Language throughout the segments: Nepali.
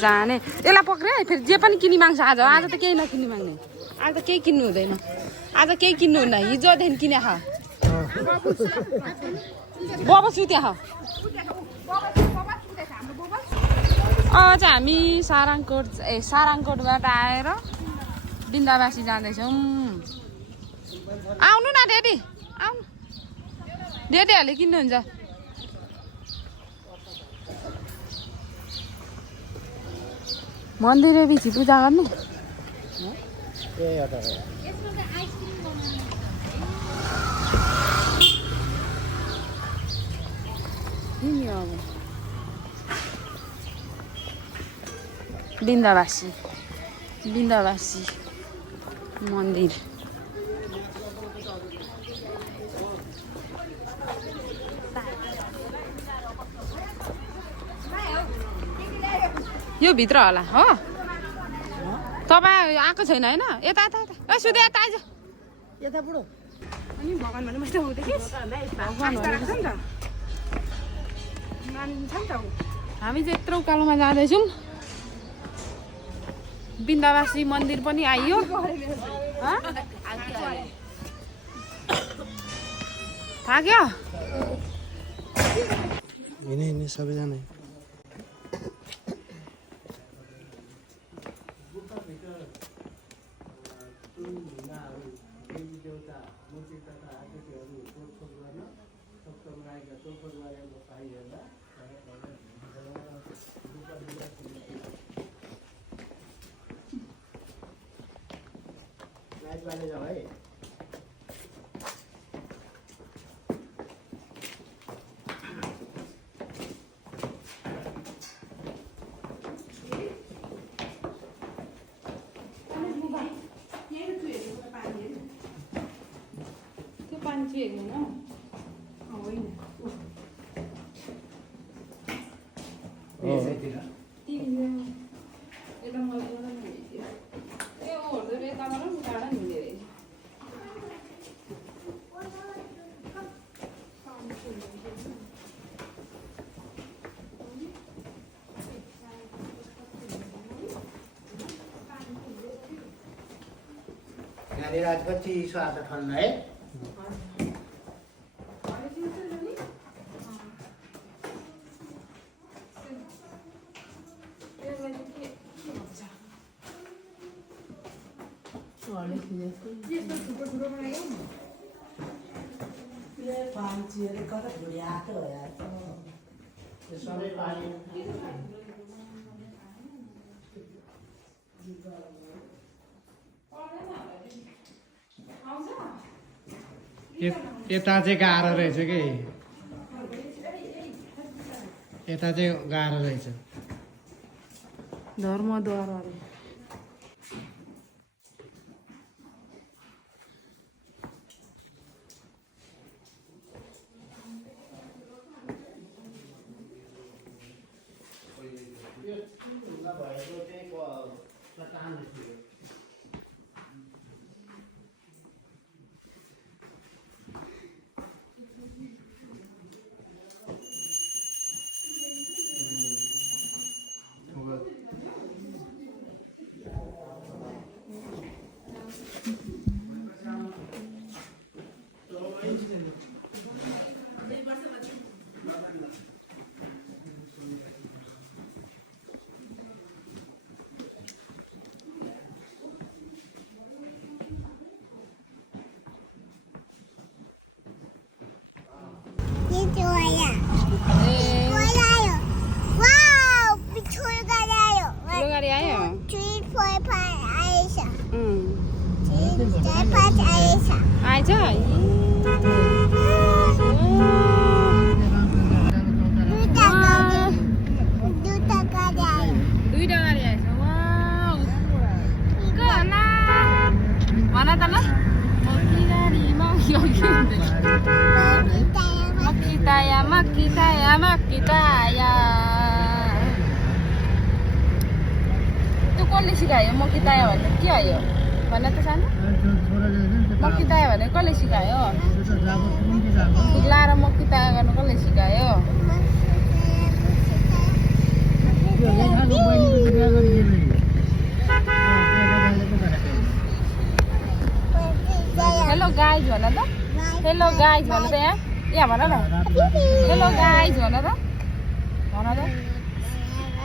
जाने यसलाई पक्रे फेरि जे पनि किनी माग्छ आज आज त केही नकिनी माग्ने आज त केही किन्नु हुँदैन आज केही किन्नु हुन्न हिजोदेखि किने खा बबा सुत्या खा आज हामी साराङकोटबाट आएर बिन्दाबासी जाँदैछौँ आउनु न डेडी आउनु डेडीहरूले किन्नुहुन्छ मन्दिर पछि पूजा गर्नु बिन्दाबासी मन्दिर यो भित्र होला हो तपाईँ आएको छैन होइन यता यता यता ए सुधे यता आइज यता बुढो अनि भगवान भने मैले भगवान हामी चाहिँ यत्रो उकालोमा जाँदैछौँ बिन्दाबासी मन्दिर पनि आइयो थाक्यो सबैजना आज कति स्वाद ठन्डा है यता चाहिँ गाह्रो रहेछ कि यता चाहिँ गाह्रो रहेछ धर्मद्वार आइज दुईटा गाडी आएछ भन त ल मक्किताया त्यो कसले सिकायो मक्किताया भन्ने के आयो भन त सानो मक्किताया भने कसले सिकायो खुल्ला र मक्किताया गर्नु कसले सिकायो रेखाको बहिनीको बिहा गरिदिनु हेलो गाइज भन त हेलो गाइज भन त यहाँ भन न हेलो गाइज भन त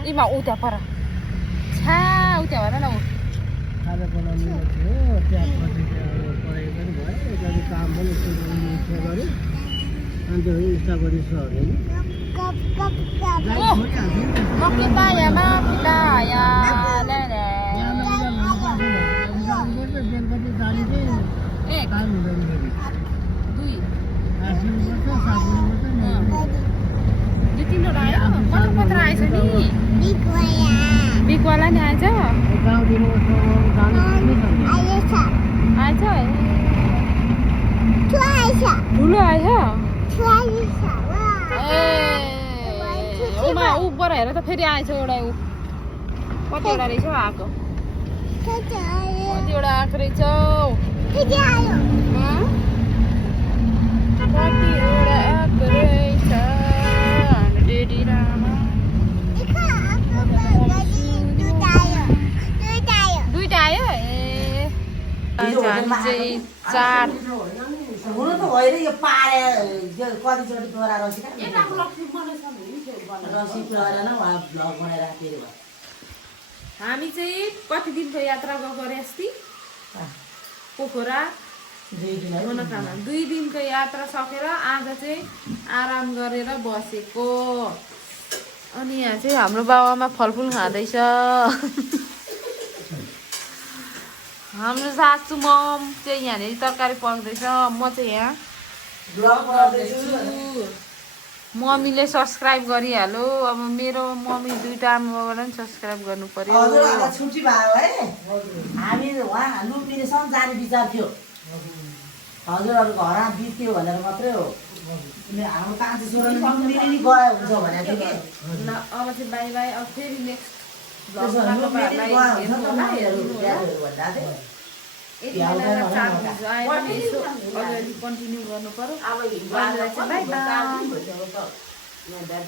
इमा ऊ त्यहाँ पर छा ऊ त्यहाँ भन न ऊ खाजा बनाउनु थियो त्यहाँपछि पढाइ पनि भयो यता काम पनि गऱ्यो अन्त इन्स्टाभरि सऱ्यो तिनवटा आयो कति पत्र आएछ नि बिकवाला नि आएछ आएछ ठुलो आएछ ऊमा ऊ पर हेर त फेरि आएछ एउटा ऊ कतिवटा रहेछ आएको कतिवटा आएको रहेछ कतिवटा आएको रहेछ डेडी रामा दुईटा आयो ए हामी चाहिँ 4 हुनु त होइन यो पारे यो कतिचोटि दोहोरा रसी रसी गरेर उहाँ भ्लग बनाएर राखेर भयो हामी चाहिँ कति दिनको यात्रा गएको अरे अस्ति पोखरा 2 दिनको यात्रा सकेर आज चाहिँ आराम गरेर बसेको अनि यहाँ चाहिँ हाम्रो बाबामा फलफुल खाँदैछ हाम्रो सासु मम चाहिँ यहाँनिर तरकारी पकाउँदैछ म चाहिँ यहाँ मम्मीले सब्सक्राइब गरिहाल्यो अब मेरो मम्मी दुईटा आमाबाट पनि सब्सक्राइब गर्नु पर्यो हजुरहरूलाई छुट्टी भयो है हामी उहाँ लुम्बिनेसम्म जाने विचार थियो हजुरहरू घर बित्यो भनेर मात्रै हो हाम्रो कान्छी छोराले लुम्बिनी नि गयो हुन्छ भनेको थियो कि ल अब चाहिँ बाई बाई अब फेरि नेक्स्ट कन्टिन्यू गर्नु पर्यो अब बाई बाई